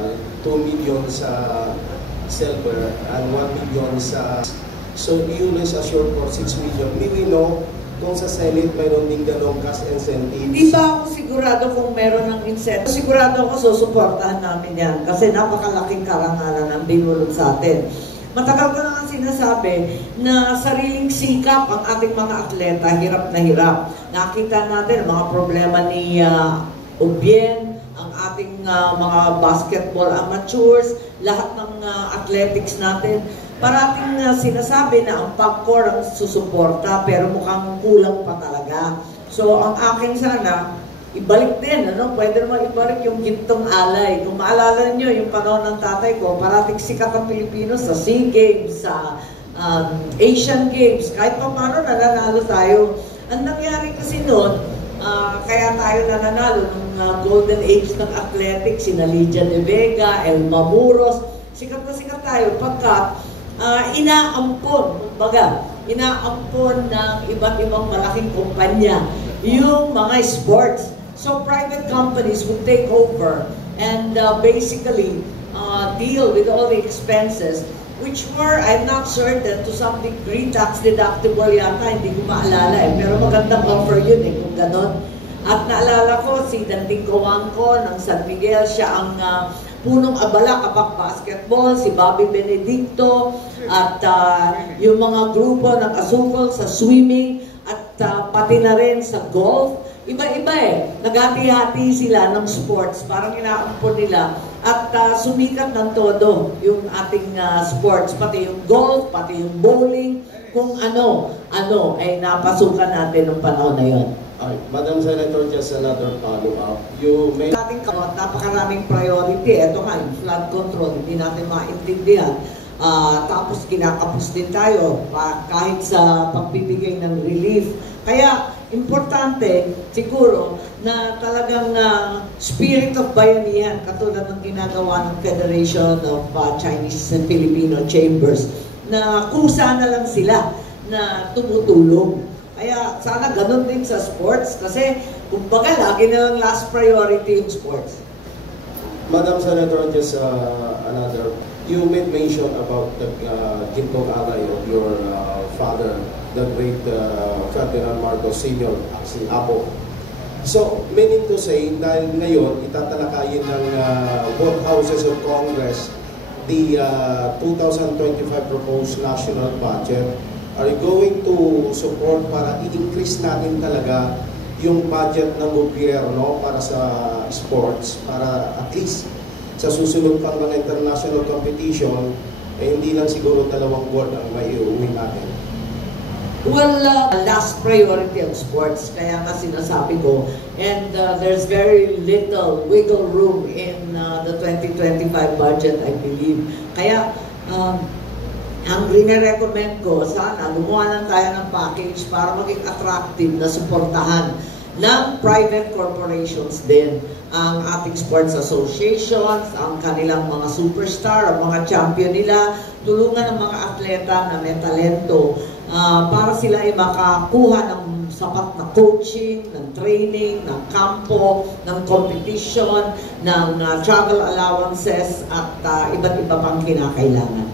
2 million sa silver and 1 million sa... So, you less assured for 6 million. We know kung sa Senate mayroon din ganong cash incentives. Hindi ba ako sigurado kung meron ng incentive? Sigurado ako susuportahan namin yan kasi napakalaking karangalan ang binulot sa atin. Matagal ko na nga sinasabi na sariling sikap ang ating mga atleta, hirap na hirap. Nakita natin mga problema ni Ubien, ang ating mga basketball amateurs, lahat ng athletics natin. Parating sinasabi na ang PAGCOR ang susuporta pero mukhang kulang pa talaga. So ang akin sana, ibalik din, ano? Pwede naman ibalik yung gintong alay. Kung maalala nyo, yung panahon ng tatay ko, parating sikat ang Pilipino sa SEA Games, sa Asian Games, kahit pa paano nananalo tayo. Ang nangyari kasi noon, kaya tayo nananalo ng golden age ng athletics, sina Lydia De Vega, Elma Muros, sikat na sikat tayo pagkat inaampon, kumbaga, inaampon ng iba't ibang malaking kumpanya yung mga sports. So private companies would take over and basically deal with all the expenses, which were, I'm not certain, to some degree tax deductible yata, hindi ko maalala eh. Pero magandang offer yun eh, kung ganon. At naalala ko, si Danting Coangco ng San Miguel, siya ang punong abala kapag basketball, si Bobby Benedicto, at yung mga grupo ng Asukol sa swimming, at pati na rin sa golf. Iba-iba eh. Naghati-hati sila ng sports. Parang inaampon nila. At sumikat ng todo yung ating sports. Pati yung golf, pati yung bowling. Kung ano ay napasukan natin ng panahon na yun. Madam Senator, just another follow-up. You may... Napakaraming priority. Ito nga, yung flood control. Hindi natin maintindihan. Tapos kinakapos din tayo kahit sa pagbibigay ng relief. Kaya importante siguro na talagang spirit of bayanihan katulad ng ginagawa ng Federation of Chinese and Filipino Chambers na kusa na lang sila na tumutulong. Kaya sana ganun din sa sports kasi kumbaga lagi na lang last priority yung sports. Madam Senator, just another... You made mention about the gintong alay of your father, the great Ferdinand Marcos Sr., si Apo. So, meaning to say, dahil ngayon, itatalakayin ng both houses of Congress the 2025 proposed national budget, are you going to support para i-increase natin talaga yung budget ng gobyerno para sa sports, para at least sa susunod pang mga international competition, eh, hindi lang siguro 2 gold ang may iuwi natin? Well, last priority of sports, kaya nga sinasabi ko, and there's very little wiggle room in the 2025 budget, I believe. Kaya, ang rine-recommend ko, sana gumawa lang tayo ng package para maging attractive na suportahan ng private corporations din ang ating sports associations, ang kanilang mga superstar, ang mga champion nila, tulungan ng mga atleta na may talento para sila ay makakuha ng sapat na coaching, ng training, ng kampo, ng competition, ng travel allowances at iba't iba pang kinakailangan.